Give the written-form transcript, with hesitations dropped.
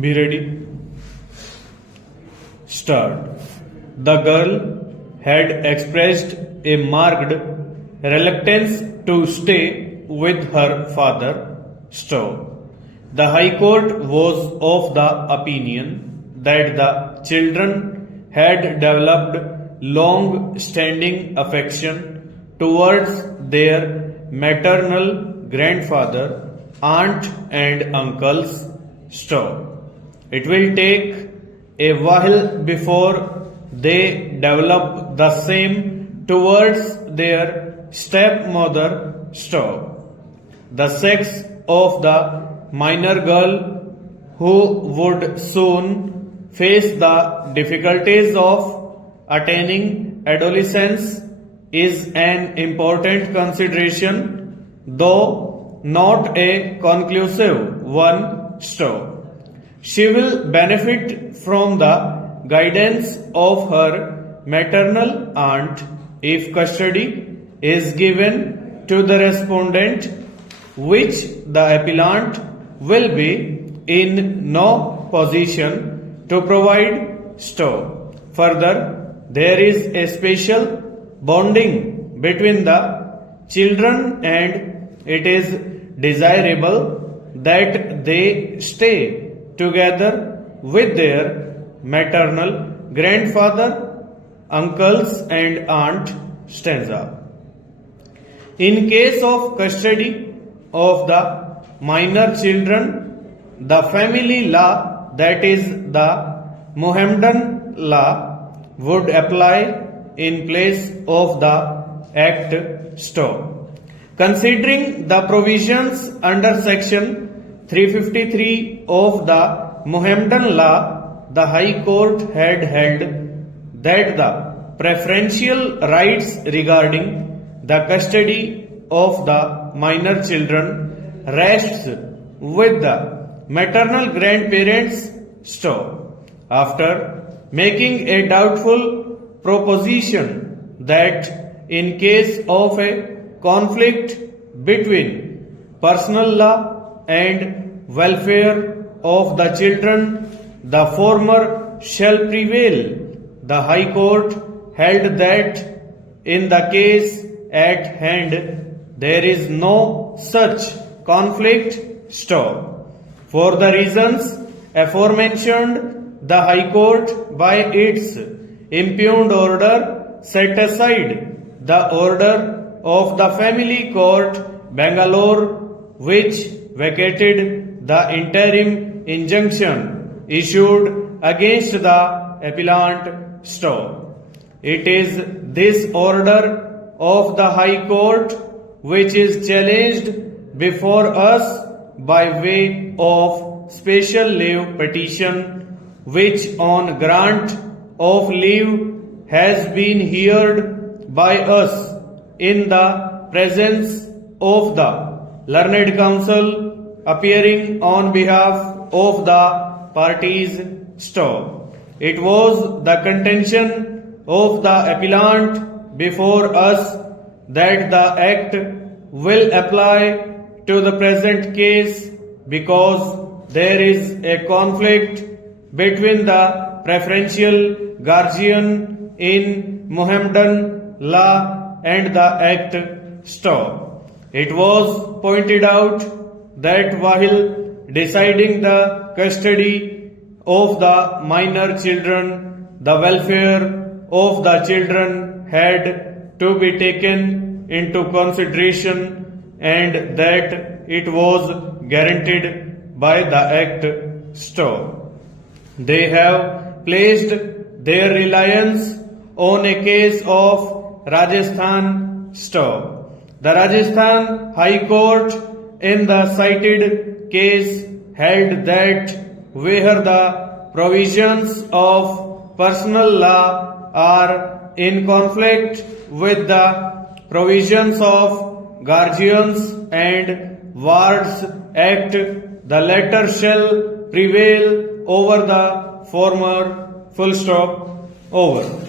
Be ready. Start. The girl had expressed a marked reluctance to stay with her father. Stop. The High Court was of the opinion that the children had developed long-standing affection towards their maternal grandfather, aunt and uncles. Stop. It will take a while before they develop the same towards their stepmother. Stop. The sex of the minor girl, who would soon face the difficulties of attaining adolescence, is an important consideration, though not a conclusive one. Stop. She will benefit from the guidance of her maternal aunt if custody is given to the respondent, which the appellant will be in no position to provide. Stop. Further, there is a special bonding between the children and it is desirable that they stay together with their maternal grandfather, uncles and aunt. Stanza. In case of custody of the minor children, the family law, that is the Mohammedan law, would apply in place of the Act. Stop. Considering the provisions under section 353 of the Mohammedan law, the High Court had held that the preferential rights regarding the custody of the minor children rests with the maternal grandparents. Stop. After making a doubtful proposition that in case of a conflict between personal law and welfare of the children, the former shall prevail. The High Court held that in the case at hand there is no such conflict. Stop. For the reasons aforementioned, the High Court by its impugned order set aside the order of the Family Court, Bangalore, which vacated the interim injunction issued against the appellant. Stop. It is this order of the High Court which is challenged before us by way of special leave petition, which on grant of leave has been heard by us in the presence of the learned counsel appearing on behalf of the parties. Stop. It was the contention of the appellant before us that the Act will apply to the present case because there is a conflict between the preferential guardian in Mohammedan law and the Act. Stop. It was pointed out that while deciding the custody of the minor children, the welfare of the children had to be taken into consideration and that it was guaranteed by the Act. Stop. They have placed their reliance on a case of Rajasthan. Stop. The Rajasthan High Court in the cited case held that where the provisions of personal law are in conflict with the provisions of Guardians and Wards Act, the latter shall prevail over the former. Full stop. Over.